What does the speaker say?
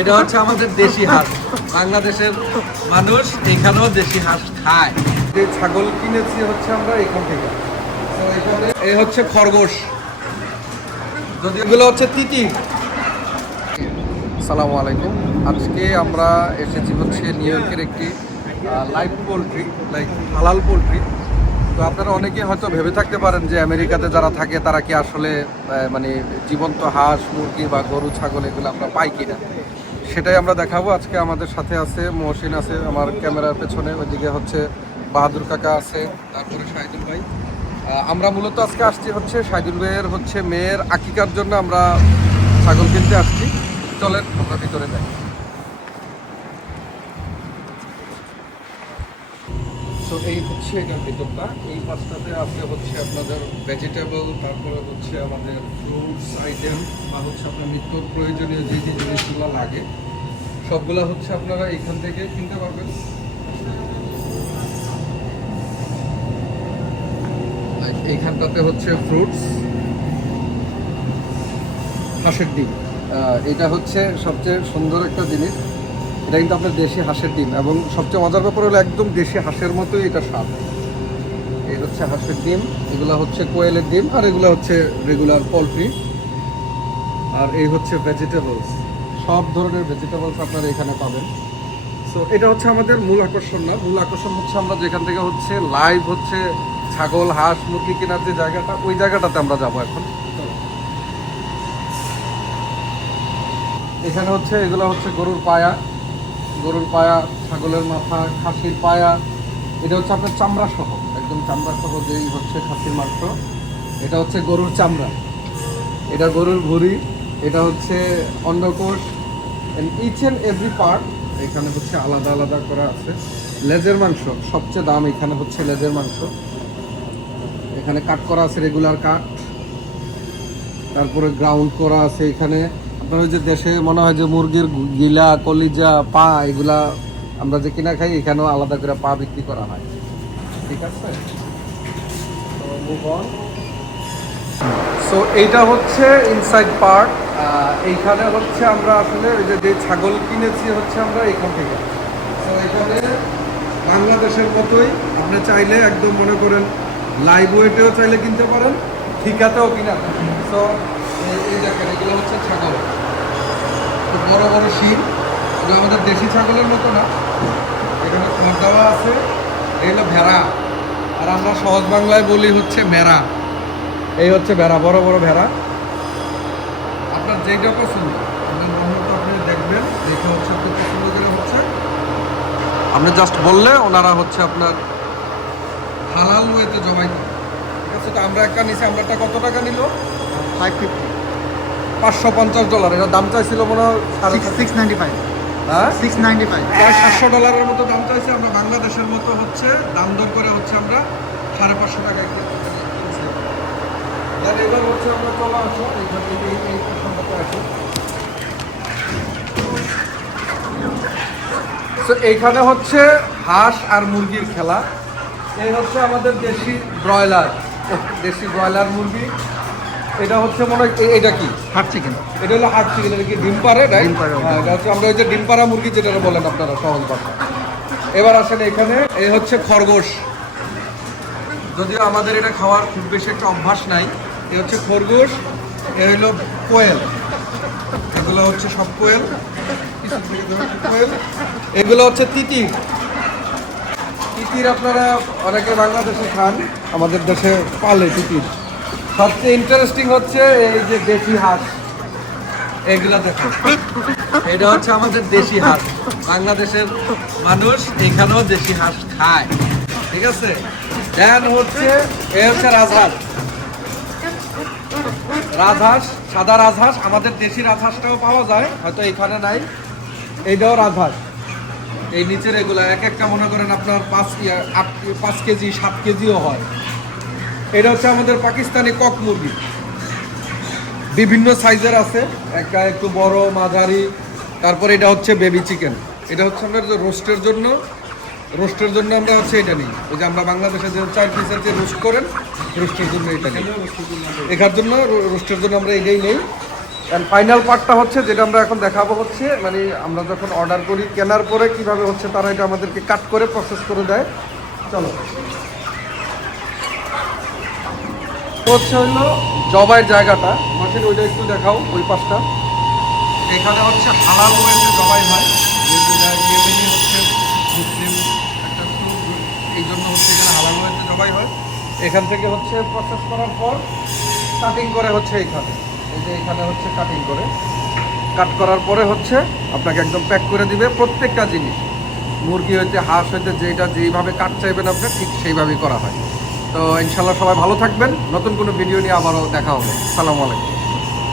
এটা হচ্ছে আমাদের দেশি হাঁস। বাংলাদেশের মানুষ এখানেও দেশি হাঁস খায়। যে ছাগল কিনেছি হচ্ছে আমরা এখান থেকে। তো এখানে এই হচ্ছে খরগোশ, যদি এগুলো হচ্ছে তিতি। আসসালামু আলাইকুম। আজকে আমরা এসেছি হচ্ছে নিউ ইয়র্কের একটি লাইভ পোলট্রি, লাইক হালাল পোলট্রি। তো আপনারা অনেকেই হয়তো ভেবে থাকতে পারেন যে আমেরিকাতে যারা থাকে তারা কি আসলে মানে জীবন্ত হাঁস মুরগি বা গরু ছাগল এগুলো আমরা পাই কিনা, সেটাই আমরা দেখাবো। আজকে আমাদের সাথে আছে মহসিন, আছে আমার ক্যামেরার পেছনে, ওইদিকে হচ্ছে বাহাদুর কাকা আছে, তারপরে শাহিদুল ভাই। আমরা মূলত আজকে আসছি হচ্ছে শাহিদুল ভাইয়ের হচ্ছে মেয়ের আকিকার জন্য আমরা ছাগল কিনতে আসছি। চলেন আমরা ভিতরে যাই। তো এই হচ্ছে এটার ভিতরটা। এই পাশটাতে আছে হচ্ছে আপনাদের ভেজিটেবল, তারপরে হচ্ছে আমাদের ফ্রুটস আইটেম, আর হচ্ছে আপনার নিত্য প্রয়োজনীয় যে যে জিনিসগুলো লাগে সবগুলো হচ্ছে আপনারা এখান থেকে কিনতে পারবেন। এইখানটাতে হচ্ছে ফ্রুটস, হাঁসের ডিম। এটা হচ্ছে সবচেয়ে সুন্দর একটা জিনিস। এটা কিন্তু আপনার দেশি হাঁসের ডিম, এবং সবচেয়ে মজার ব্যাপার হলো একদম দেশি হাঁসের মতোই এটা স্বাদ। এই হচ্ছে হাঁসের ডিম, এগুলো হচ্ছে কোয়েলের ডিম, আর এগুলো হচ্ছে রেগুলার পোলট্রি। আর এই হচ্ছে ভেজিটেবলস, সব ধরনের ভেজিটেবলস আপনারা এখানে পাবেন। সো এটা হচ্ছে আমাদের মূল আকর্ষণ না, মূল আকর্ষণ হচ্ছে আমরা যেখান থেকে হচ্ছে লাইভ হচ্ছে ছাগল হাঁস মুরগি কেনার যে জায়গাটা, ওই জায়গাটাতে আমরা যাবো এখন। এখানে হচ্ছে এগুলো হচ্ছে গরুর পায়া, ছাগলের মাথা, খাসির পায়া। এটা হচ্ছে আপনার চামড়া সহ, একদম চামড়া সহ যেই হচ্ছে খাসির মাংস। এটা হচ্ছে গরুর চামড়া, এটা গরুর ভুঁড়ি, এটা হচ্ছে অন্ডকোষ, ইচ অ্যান্ড এভরি পার্ট এখানে হচ্ছে আলাদা আলাদা করা আছে। লেজের মাংস সবচেয়ে দাম, এখানে হচ্ছে লেজের মাংস। এখানে কাট করা আছে, রেগুলার কাট, তারপরে গ্রাউন্ড করা আছে। এখানে আপনার ওই যে দেশে মনে হয় যে মুরগির গিলা, কলিজা, পা, এগুলা আমরা যে কিনা খাই, এখানেও আলাদা করে পা বিক্রি করা হয়। ঠিক আছে, তো মুভ অন। সো এইটা হচ্ছে ইনসাইড পার্ট। এইখানে হচ্ছে আমরা আসলে ওই যে ছাগল কিনেছি হচ্ছে আমরা এখান থেকে। তো এখানে বাংলাদেশের মতোই আপনি চাইলে একদম মনে করেন লাইভ ওয়েটেও চাইলে কিনতে পারেন, ঠিকাতেও কিনা। তো এই দেখেন এগুলো হচ্ছে ছাগল, বড় বড় শিং। এগুলো আমাদের দেশি ছাগলের মতো না, এখানে খড় দেওয়া আছে। এগুলো ভেড়া, আর আমরা সহজ বাংলায় বলি হচ্ছে মেরা। এই হচ্ছে ভেড়া, বড় বড় ভেড়া। আপনার যেইটা পছন্দ আপনার মন মতো আপনি দেখবেন, যেটা হচ্ছে খুব পছন্দ করে হচ্ছে আপনি জাস্ট বললে ওনারা হচ্ছে আপনার হালাল ওয়েতে জবাই করে। ঠিক আছে, তো আমরা একটা নিচে, আমরাটা কত টাকা নিল? $550। এটার দাম চাইছিল মনে হয় $695। হ্যাঁ, $695, প্রায় $700 মতো দাম চাইছে। আমরা বাংলাদেশের মতো হচ্ছে দাম দর করে হচ্ছে আমরা $550 টাকায় কিনছি। এবার হচ্ছে আমরা চলে আসো এই পোর্শনটাতে আসো। তো এইখানে হচ্ছে হাঁস আর মুরগির খেলা। এই হচ্ছে আমাদের দেশি ব্রয়লার মুরগি। এটা হচ্ছে মনে হয় এটা কি হার্ড চিকেন, এটা হলো হার্ড চিকেন। এটা কি ডিম পারে? এটা হচ্ছে আমরা ওই যে ডিম পাড়া মুরগি যেটা বলেন আপনারা সহজ ভাষা। এবার আসেন এখানে, এই হচ্ছে খরগোশ। যদিও আমাদের এটা খাওয়ার খুব বেশি একটা অভ্যাস নাই। এ হচ্ছে খরগোশ, এ হলো কোয়েল, এগুলো হচ্ছে সব কোয়েল। এগুলো হচ্ছে তিতির। আপনারা অনেকে বাংলাদেশে খান, আমাদের দেশে পালে তিতির। সবচেয়ে ইন্টারেস্টিং হচ্ছে এই যে দেশি হাঁস, এগুলা দেখো। এটা হচ্ছে আমাদের দেশি হাঁস। বাংলাদেশের মানুষ এখানেও দেশি হাঁস খায়। ঠিক আছে, দেন হচ্ছে এ হচ্ছে রাজহাঁস, সাদা রাজহাঁস। আমাদের দেশি রাজহাঁসটাও পাওয়া যায়, হয়তো এখানে নাই। এইটাও রাজহাঁস। এই নিচের এগুলো এক একটা মনে করেন আপনার 5 কেজি 7 কেজিও হয়। এটা হচ্ছে আমাদের পাকিস্তানি কক মুরগি, বিভিন্ন সাইজের আছে, একটা একটু বড়, মাঝারি। তারপরে এটা হচ্ছে বেবি চিকেন। এটা হচ্ছে আমরা রোস্টের জন্য আমরা হচ্ছে এটা নিই। ওই যে আমরা বাংলাদেশে যে 4 পিসের যে রোস্ট করেন, রোস্টের জন্য এটা নিই। এখার জন্য রোস্টের জন্য আমরা এটাই নেই। অ্যান্ড ফাইনাল পার্টটা হচ্ছে যেটা আমরা এখন দেখাবো হচ্ছে মানে আমরা যখন অর্ডার করি কেনার পরে কিভাবে হচ্ছে তারা এটা আমাদেরকে কাট করে প্রসেস করে দেয়। চলো হচ্ছে হইলো জবাইয়ের জায়গাটা মাসির ওইটা একটু দেখাও ওই পাশটা। এখানে হচ্ছে হালাল ওয়েতে জবাই হয়, যে যেটা ইয়েমেনি হচ্ছে মুসলিম একটা সুর, এই জন্য হচ্ছে এখানে হালাল ওয়েতে জবাই হয়। এখান থেকে হচ্ছে প্রসেস করার পর কাটিং করে হচ্ছে এইখানে, এই যে এখানে হচ্ছে কাটিং করে কাট করার পরে হচ্ছে আপনাকে একদম প্যাক করে দিবে প্রত্যেকটা জিনিস। মুরগি হইতে হাঁস হইতে যেটা যেইভাবে কাট চাইবেন আপনি ঠিক সেইভাবেই করা হয়। তো ইনশাল্লাহ সবাই ভালো থাকবেন, নতুন কোনো ভিডিও নিয়ে আবারও দেখা হবে। আসসালামু আলাইকুম।